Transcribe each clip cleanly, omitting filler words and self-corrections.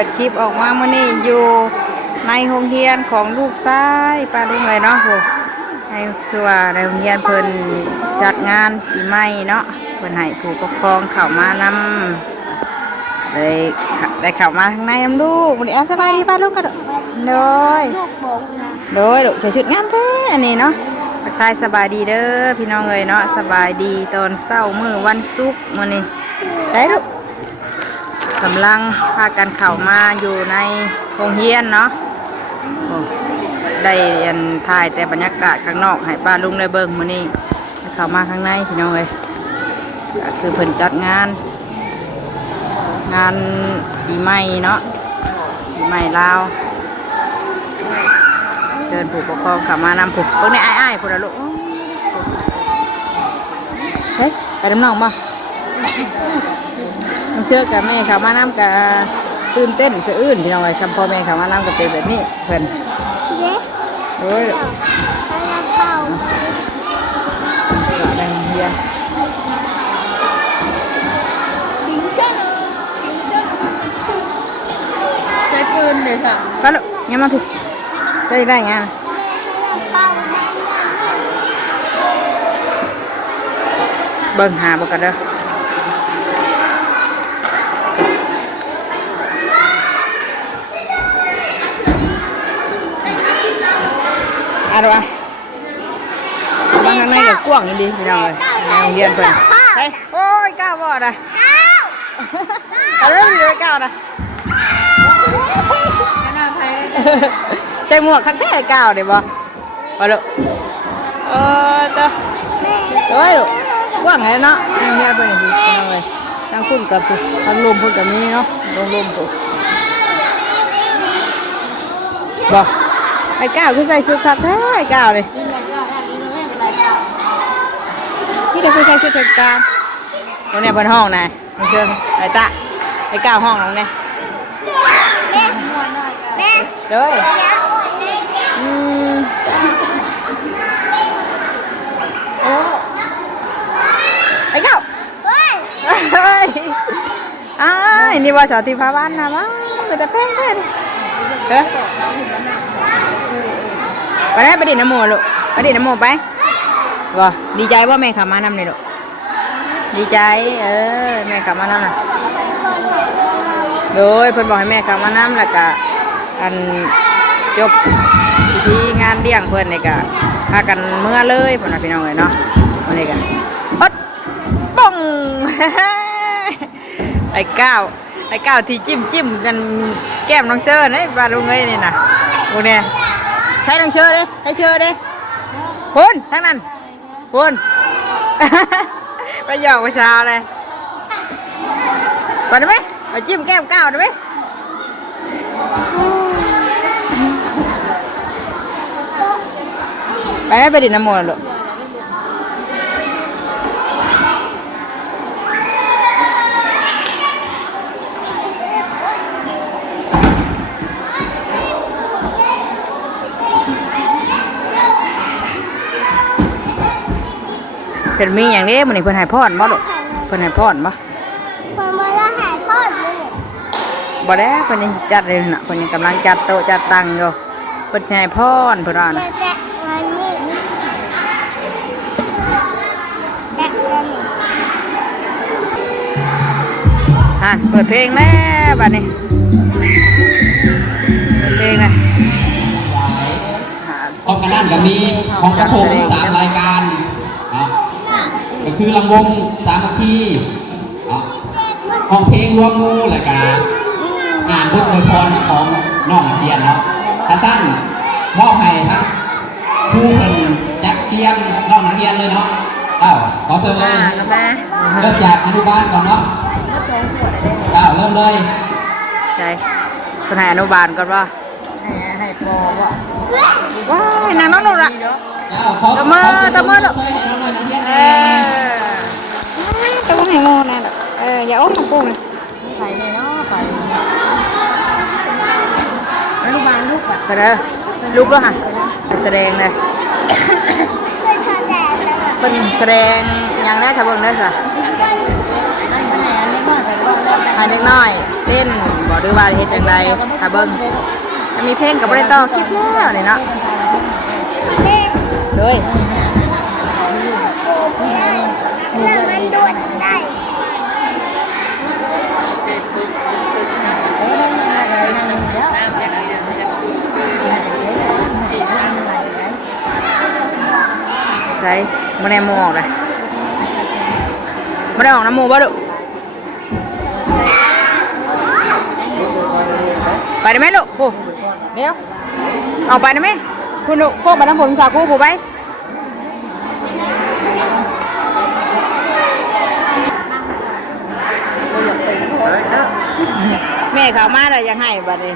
ปิดคลิปออกมาเมื่อนี้อยู่ในโรงเรียนของลูกชายป้าลุงเลยเนาะโหให้คือว่าในโรงเรียนเพิ่นจัดงานปีใหม่เนาะเพิ่นให้ผู้ปกครองเข้ามานำเลยได้เข้ามาข้างในน้ำลูกวันนี้สบายดีป้าลุงกันโดยลูกใส่ชุดงามแท้อันนี้เนาะทักทายสบายดีเด้อพี่น้องเลยเนาะสบายดีตอนเช้ามื้อวันศุกร์มื้อนี้ได้ลูกกำลังพากันเข้ามาอยู่ในโรงเรียนเนาะได้ถ่ายแต่บรรยากาศข้างนอกให้ป้าลุงได้เบิ่งมื้อนี้เข้ามาข้างในพี่น้องเลยก็คือเพิ่นจัดงานปีใหม่เนาะปีใหม่ลาวเชิญผู้ปกครองเข้ามานำผู้เบิ่งในอ้ายๆพุ่นละลูกเฮ้ยไปน้ำน้องบ่ต้องเชื่อกับแม่เข้ามานำกับตื่นเต้นสะอื้นพี่น้องเลยคำพ่อแม่เข้ามานำกับเป็นแบบนี้เพิ่นโอ้ยแดงเฮียใช้ปืนเดี๋ยวสั่งก็ลูกยังมาพี่ได้ไงเบิ่งหาบ่กันเด้ออะไรวะบางข้างในก็กว้างดีพี่น้องเลยในโรงเรียนเพิ่นเฮ้ยโอ้ยก้าวบ่นะเอาเรื่องเลยก้าวนะใส่หมวกคักแท้ก้าวเดี๋ยวบ่มาลูกตัวเฮ้ยลูกกว้างเลยเนาะโรงเรียนเพิ่นดีพี่น้องเลยทั้งคุณกับทั้งลมเพิ่นกับนี้เนาะลมปุ๊บบ่ไอ้ก้าวคือใส่ชุดคักแท้ไอ้ก้าวเลยนี่เราคือใส่ชุดกลางตรงนี้บนห้องนะน้องเชิญไอ้ตาไอ้ก้าวห้องน้องเนี่ยเด้อไอ้ก้าวเฮ้ยนี่ว่าสาวที่พาบ้านนะมั้งมันจะแพ้เฮ้ยไปได้ไปดิน้ำโมลูกไปดิน้ำโมไปบ่ดีใจว่าแม่ขับมานำเลยลูกดีใจแม่ขับมานำน่ะโดยเพิ่นบอกให้แม่ขับมานำแล้วก็อันจบพิธีงานเลี้ยงเพิ่นนี่ก็พากันเมื่อเลยพ่อพี่น้องเลยเนาะวันนี้กันปัดป่องไอ้ก้าวที่จิ้มกันแก้มน้องเชิญไอ้บาลุงเอ้ยนี่นะพวกเนี้ยใช้น้องเชิญเลยใช้เชิญเลยพูนทั้งนั้นพูนไปหยอกไปชาวเลยไปได้ไหมไปจิ้มแก้มก้าวได้ไหมไปดินน้ำมันลูกเพิ่นมีอย่างนี้มันนี่เพิ่นให้พรบ่ลูกเพิ่นให้พรบ่เพิ่นบ่ได้ให้พ่อเลยบ่ได้เพิ่นยังจัดเลยน่ะเพิ่นยังกำลังจัดโต๊ะจัดตังอยู่เพิ่นสิให้พรเพิ่นว่าน่ะเปิดเพลงแล้วบัดนี้เปิดเพลงเลยพร้อมกันนั่นก็มีของกระทง3รายการก็คือลำวงสามัคคีของเพลงรวมมูรายการงานบุญอวยพรของน้องเทียนเนาะท่านสั้นมอบให้ทั้งผู้เป็นจัดเตรียมน้องนักเรียนเลยเนาะขอเชิญเลยเริ่มจากอนุบาลก่อนเนาะเริ่มเลยใช่คนให้อนุบาลก่อนว่าให้ปอว่าว้ายนางน้องหนุ่มละตะมือลูกตะมือให้โง่แน่ละอย่าอ้อมน้ำกุ้งเลยไข่เนี่ยเนาะไข่อนุบาลลูกอ่ะไปเลยลูกแล้วค่ะไปแสดงเลยเป็นแสดงอย่างแรกถ้าเบิ่งได้สิหาเด็กน้อยเต้น บ่หรือว่าเฮ็ดจังไดถ้าเบิ่งถ้ามีเพลงก็บ่ได้ต่อคลิปแล้วนี่เนาะเลย แล้วมันดูดได้ ใช่บ่ได้หมูออกเลยบ่ได้ออกน้ำหมูบ่ดุไปได้ไหมลูกผู้เดี๋ยวเอาไปได้ไหมคุณลูกพวกมาทำผมสาคูผู้ไปแม่เขามาแล้วยังให้บัดนี้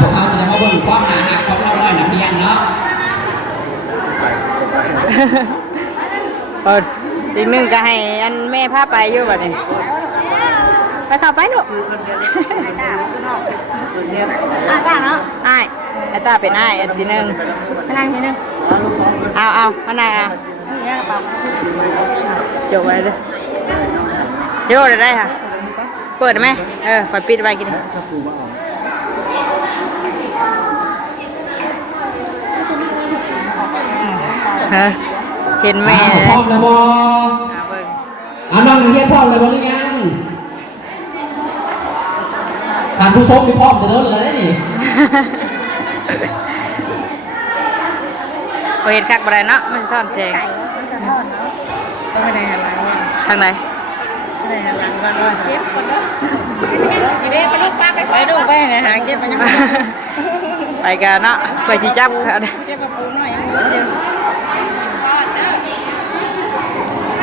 พวกเขาแสดงว่าบนความหนาหักของเราน้อยนักเรียนเนาะ อีกหนึ่งก็ให้อันแม่พาไปอยู่บัดนี้ไปเข้าไปลูกตาเนาะอ้ายไอ้ตาเป็นอ้ายอันที่หนึ่งพนังที่หนึ่งเอาพนังจบไปเลยเดี๋ยวได้ค่ะเปิดไหมไฟปิดไว้กินเห็นแม่ พร้อมแล้วบอน้องเรียนพร้อมเลยบอหรือยังการผู้ชมมีพร้อมจะเดินเลยนี่ ไปเห็นคักอะไรเนาะมันซ่อนเชงต้องไปไหนอะไรทางไหนเก็บก่อนเนาะทีนี้ไปลูกป้าไปดูไปไหนหาเก็บไปยังไปกันเนาะไปที่จับเขาเก็บกระปูหน่อย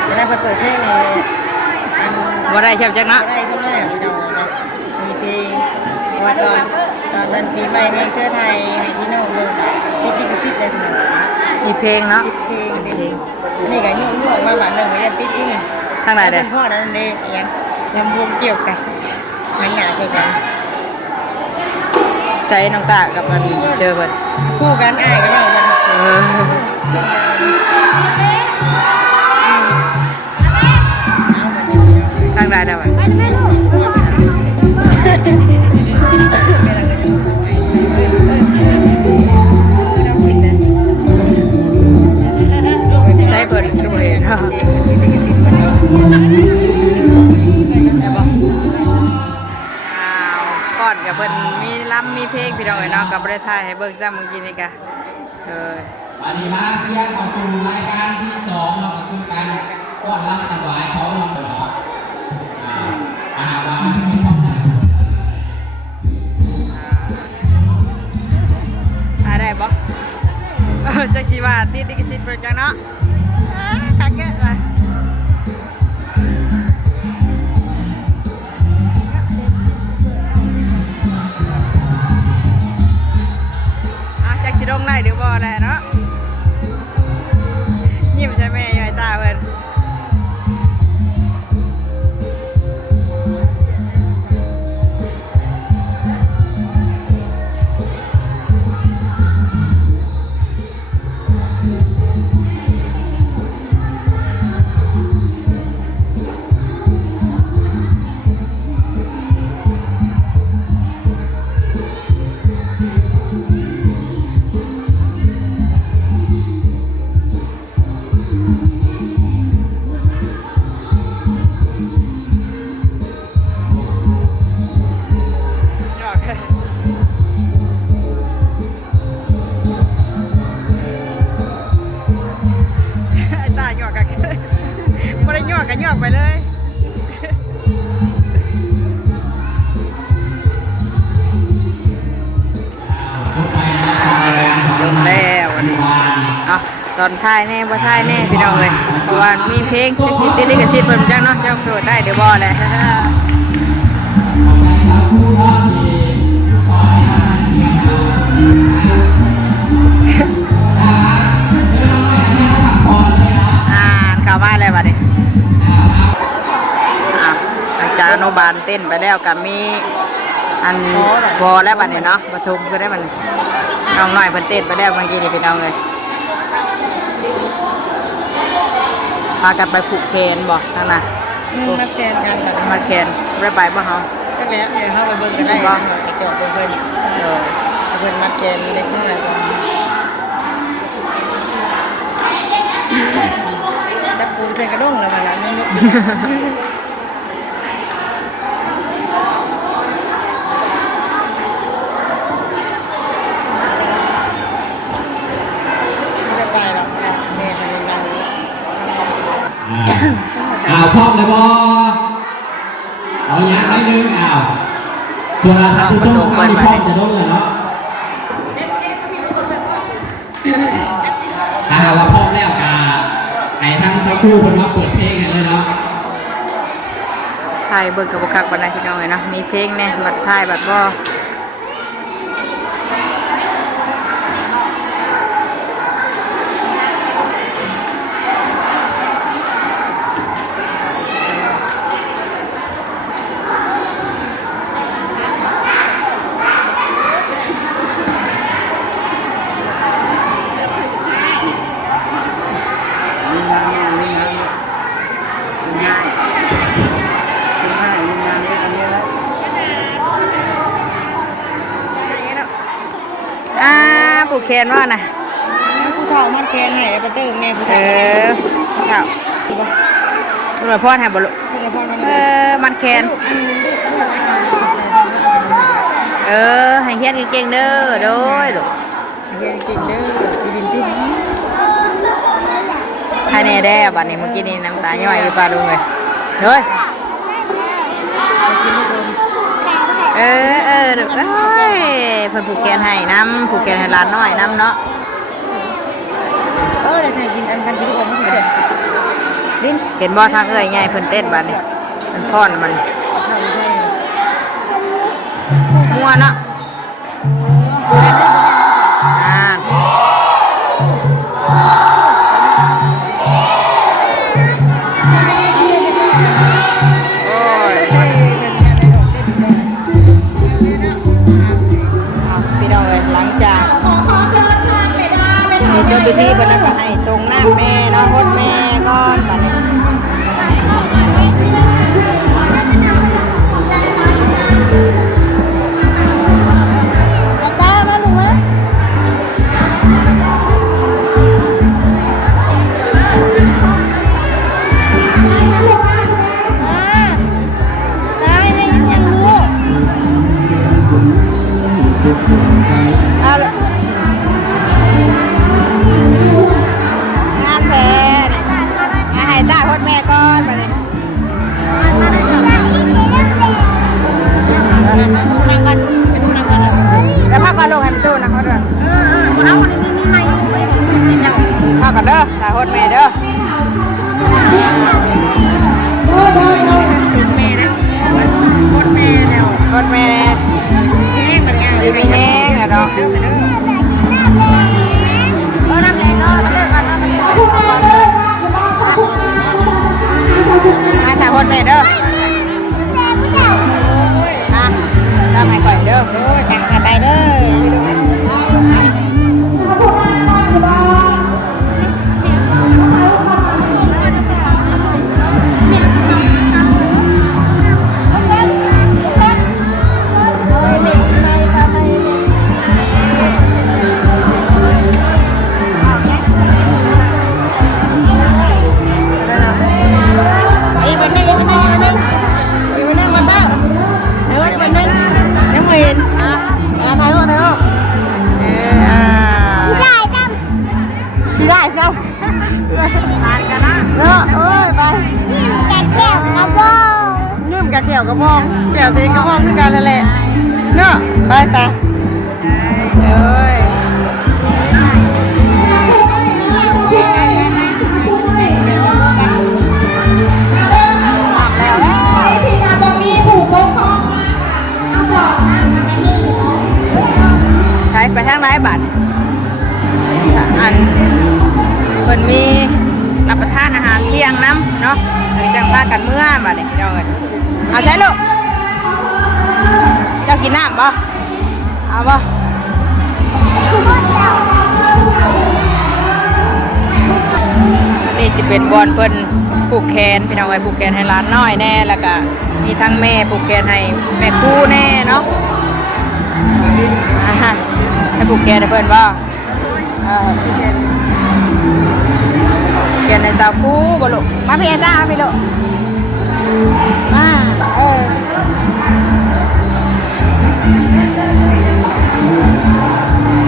จะได้เปิดเพลงนี่ว่าได้ใช่ไหมจังเนาะได้เท่าไหร่มีเพลงว่าตอนนั้นปีใหม่เพลงเชื้อไทยให้พี่น้องเลยติดดิบซิดเลยมีเพลงเนาะเพลงนี่ก็ยุ่งมาบ้านหนึ่งก็ยังติดอยู่ทางไหนเด้อพ่อนั่นเด้ยังลำวงเกี่ยวกันหันหน้าใส่กันใช้น้องตากับมันเชื่อเพิ่นคู่กันอ้ายก็แล้วกันทางไหนเด้อวะใช้เปิดด้วยเนาะก่อนกับเพิ่นมีลำมีเพลงพี่น้องเนาะกับประเทศไทยให้เบิ่งซ้ำเมื่อกี้นี่กะวันนี้มาเที่ยงเข้าสู่รายการที่2เราก็คือการก้อนรับถวายของน้องเนาะว่าได้บ่จักสิว่าติดลิขสิทธิ์เพิ่นจังเนาะคักแกะเลยจักสิลงได้หรือบ่ได้เนาะยิ้มใช่แม่ยายตาเพิ่นไม่ได้ย่อกันย่อไปเลยลงแล้ววันนี้เอาตอนท้ายแน่บ่ท้ายแน่พี่น้องเลยเพราะว่ามีเพลงจักสิติดลิขสิทธิ์เพิ่นจังเนาะเจ้าโสดได้เดี๋ยวบ่แหละเข้ามาแล้วบัดนี้หลังจากอนุบาลเต้นไปแล้วก็มีอันบอแล้วบัดนี้เนาะปทุมคือได้มันน้องน้อยเพิ่นเต้นไปแล้วเมื่อกี้นี่พี่น้องเลยพากันไปผูกแขนบอกนั่นน่ะมาแคนกันมาแขน ได้ไปบ่เฮา ก็แล้วเดี๋ยวเข้าไปเบิ่งก็ได้ไปจอดเบิ่งเพิ่น เออ เพิ่นมาแกนเล็กน้อยก่อนจับปูใส่กระด้งแล้วมันละนี่ไม่ได้ไปหรอกแม่คนดัง พร้อมเลยบอเอาอย่างไรนึงส่วนทางผู้ชมมามีพร้อมจะโดนเลยเนาะถ้าว่าพร้อมแล้วให้ทั้งสักครู่คนมาเปิดเพลงกันเลยเนาะ ถ่ายเบิ่งกับบ่คักปานใดพี่น้องเอ้ยเนาะมีเพลงแน่บัดถ่ายบัดบ่ผูกแขนว่าน่ะ ผู้เฒ่ามันแคนให้ไปเติมแม่ผู้ เอ เฒ่า อเจ้าหน่วยพ่อให้บ่ลูก ผู้เฒ่ามัน มันแขนให้เฮียนเก่งๆเด้อโดยลูก เรียนเก่งเด้อดีดินที่ ให้แน่แด้บัดนี้เมื่อกี้นี่น้ำตาย่อยอยู่ปลาลุงเลยเด้ยลูกเอ้ยเพิ่นผูกแขนให้น้ำผูกแขนให้หลานน้อยน้ำเนาะ เดี๋ยวใส่กินอันกันกินทุกคนไม่เสร็จดิ้น เห็นบ่ทางเอ้ยใหญ่เพิ่นเต้นบัดนี้มันพอนมันม่วนเนาะพี่น้องเอ้ยหลังจากเจ้าพิธีเพิ่นก็ให้ทรงน้ำแม่เนาะฮดแม่ก่อนบัดนี้งานแพ้ให้ตาฮดแม่ก่อนบัดนี้นั่งกันไปตู้นั่งกันแล้วพากันลงให้ไปตู้นะฮดด้วยคนเอาคนนี้มีไม้กินยังพากันเด้อตาฮดแม่เด้อชุดแม่นะฮดแม่แล้วฮดแม่แห้งมันยังอยู่ไม่แห้งอ่ะเนาะน้ำแดงเนาะมาเจอกันเนาะมาถ่ายฮดแม่เด้อตามให้ก่อยเด้อแต่งไปเด้อีกวันนึงมาเตอร์เดี๋ยววันนึงยังไม่เห็นถ่ายรูปที่ได้เจ้าทานกันนะเอ้ยไปนิ่มกะเขียวกระบองเขียวตีกระบองคือกันนั่นแหละเนาะไปซะเอ้ยไปทางไหนบัดอันเพิ่นมีรับประทานอาหารเที่ยงน้ำเนาะเลยจังพากันเมื่อบัดนี้พี่น้องเอ้ยเอาใช่ลูกเจ้ากินน้ำบ่เอาบ่นี่สิเป็นบอลเพิ่น ผูกแขนพี่น้องไว้ผูกแขนให้ร้านน้อยแน่แล้วก็มีทั้งแม่ผูกแขนให้แม่ครูแน่เนาะให้ผูกแขนให้เพื่อนว่าผูกแขนในสาวครูบ่ลูกมาพี่เอต้าพี่ลูกมา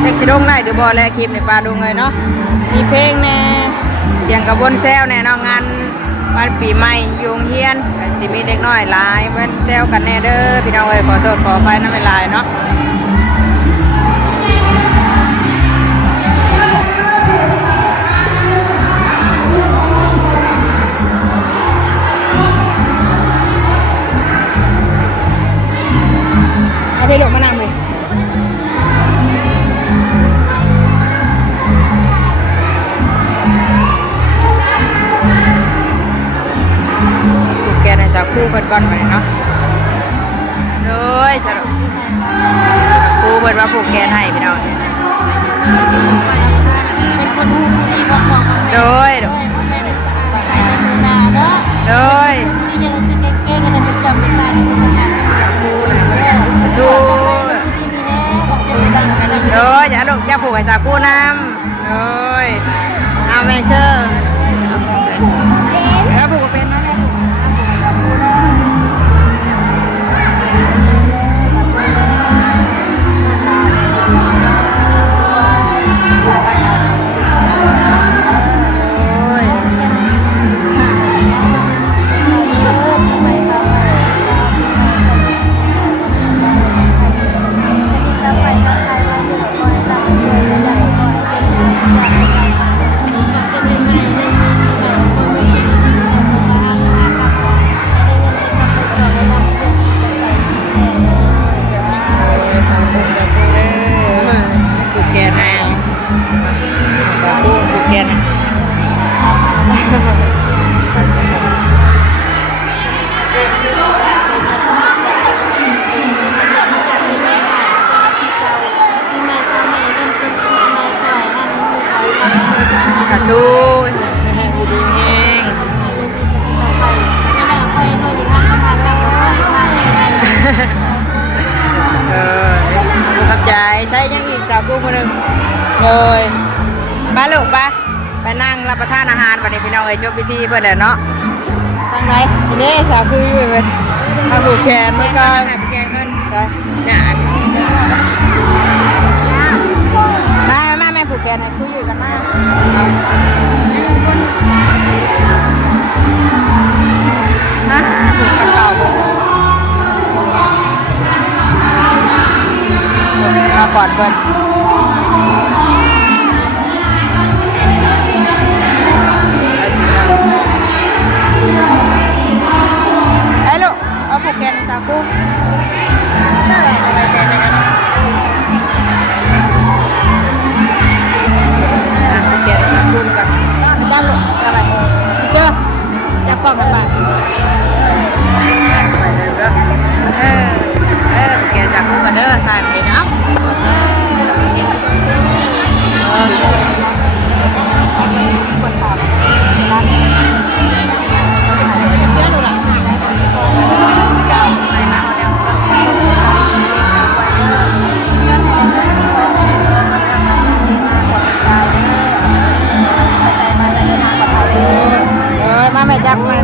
เด็กสิลงได้หรือบอแลคลิปในปลาดูเลยเนาะมีเพลงแน่เสียงกระบวนแซวแน่เนาะงานวันปีใหม่ยุงเฮียนสิมีเด็กน้อยหลายมันแซวกันแน่เด้อพี่น้องเอ้ยขอโทษขออภัยน้ำไม่ลายเนาะเอาไปลูกมานำเลยผูกแขนในสาวคู่เพิ่นก่อนไปเนาะโดยสาวคู่เพิ่นว่าผูกแขนให้พี่น้องโดยโดยดูโดยอย่าลูกอย่าผูกให้สาวคู่น้ำโดยเอาแม่เชื่อแล้วผูกก็เป็นนะเนี่ยผูกแขนให้สาวคู่ผูกแขนกระทูดีแห้งประทับใจใช้ยังอีกสาวกู้คนหนึ่งเลยไปลูกไปนั่งรับประทานอาหารวันนี้พี่น้องเอ้ยจบพิธีเพื่อนแล้วเนาะทางไหนนี่สาวคืออยู่เป็นทางผูกแขนเมื่อก่อนผูกแขนกันไปเนี่ยมาแม่ผูกแขนให้คุยอยู่กันมากนะผูกกันเก่ามาก่อนเพื่อนไอ้ลูกเอาผูกแขนสาวคู่เอาไปแซนเลยนะผูกแขนสาวคู่กันจ้าลูกอะไรเชื่อจะป้องกันบ้างผูกแขนสาวคู่กันเด้อทานเองเนาะมาแม่จับมา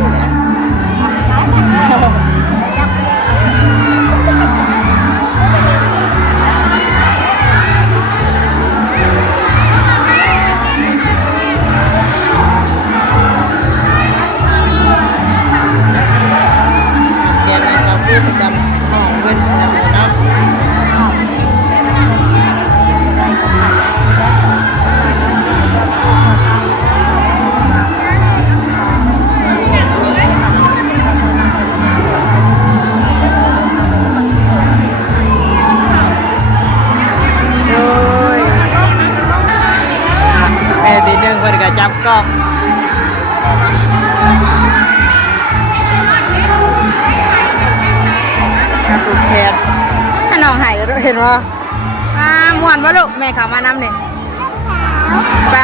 ประจำห้องเว้นเนาะแม่ดีนึงเพิ่นก็จับกล้องผูกแขนถ้าน้องหายก็เห็นว่าม่วนว่าลูกแม่เขามานำเนี่ย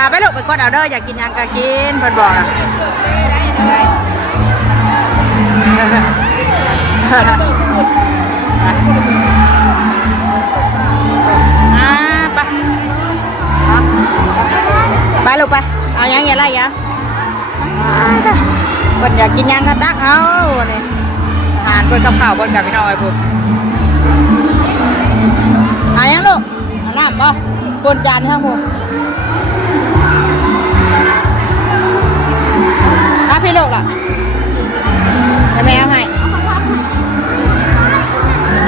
ไปลูกไปกดเอาเด้ออยากกินยังก็กินเพิ่นบอกนะ ไปไปลูกไปเอายังอย่าไล่ยังคนอยากกินยังก็ตักเอาเนี่ยอาหารเพิ่นกับข้าวเพิ่นกับพี่น้องไอ้พุ่นเอายังลูกเอาน้ำบ่พุ่นจานข้างพุ่นพี่ลูกล่ะให้แม่เอาให้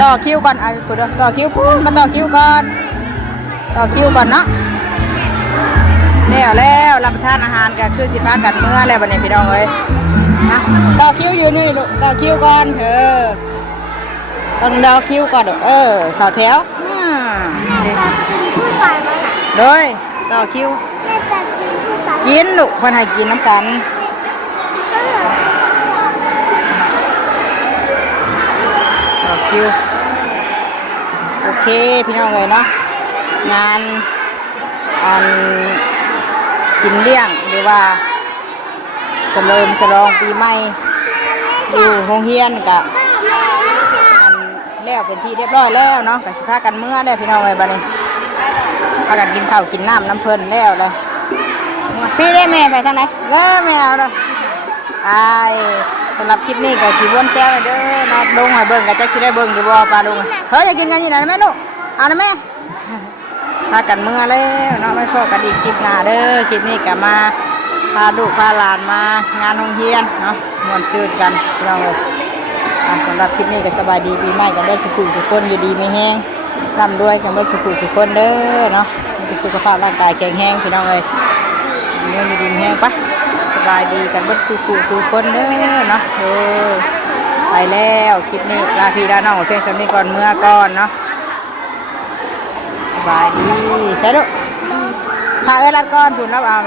ต่อคิวก่อนเอาพุ่นต่อคิวพุ่นมาต่อคิวก่อนต่อคิวก่อนเนาะแล้วรับประทานอาหารก็คือสิพากันเมื่อแล้วบัดนี้พี่น้องเอ้ยต่อคิวอยู่นี่ลูกต่อคิวก่อนต้องต่อคิวก่อนต่อแถวโดยต่อคิวกินลูกเพิ่นให้กินน้ำกันต่อคิวโอเคพี่น้องเลยเนาะงานกินเลี้ยงหรือว่าเฉลิมฉลองปีใหม่อยู่โรงเรียนกับแล้วเป็นที่เรียบร้อยแล้วเนาะกับสิพากันเมื่อได้พี่น้องเลยบัดนี้พากันกินข้าวกินน้ำน้ำเพลินแล้วเลยพี่ได้แม่ไปทางไหนแล้วแม่เอาเลยสำหรับคลิปนี้ก็สิวนแซวเด้อเนาะลงให้เบิ่งก็จักสิได้เบิ่งอยู่บ่ปลาลุงเฮ้ยอยากกินกันยี่ไหนแม่ลูกเอานะแม่พากันเมื่อแล้วเนาะไม่พอกันอีกคลิปหน้าเด้อคลิปนี้ก็มาพาลูกพาหลานมางานโรงเรียนเนาะม่วนชื่นกันเราสำหรับคลิปนี้ก็สบายดีปีใหม่กันได้สุขสุขคนอยู่ดีไม่แห้งร่ำรวยกันได้สุขสุขคนเด้อเนาะมีสุขภาพร่างกายแข็งแรงพี่น้องเลยเงินดีแห้งปะสบายดีกันได้สุขสุขคนเด้อเนาะไปแล้วคลิปนี้ลาพี่ลาน้องเพียงสำนีก่อนเมื่อก่อนเนาะสบายดีใช่ลูกพาเอ้รัดก้อนผุนรับเอา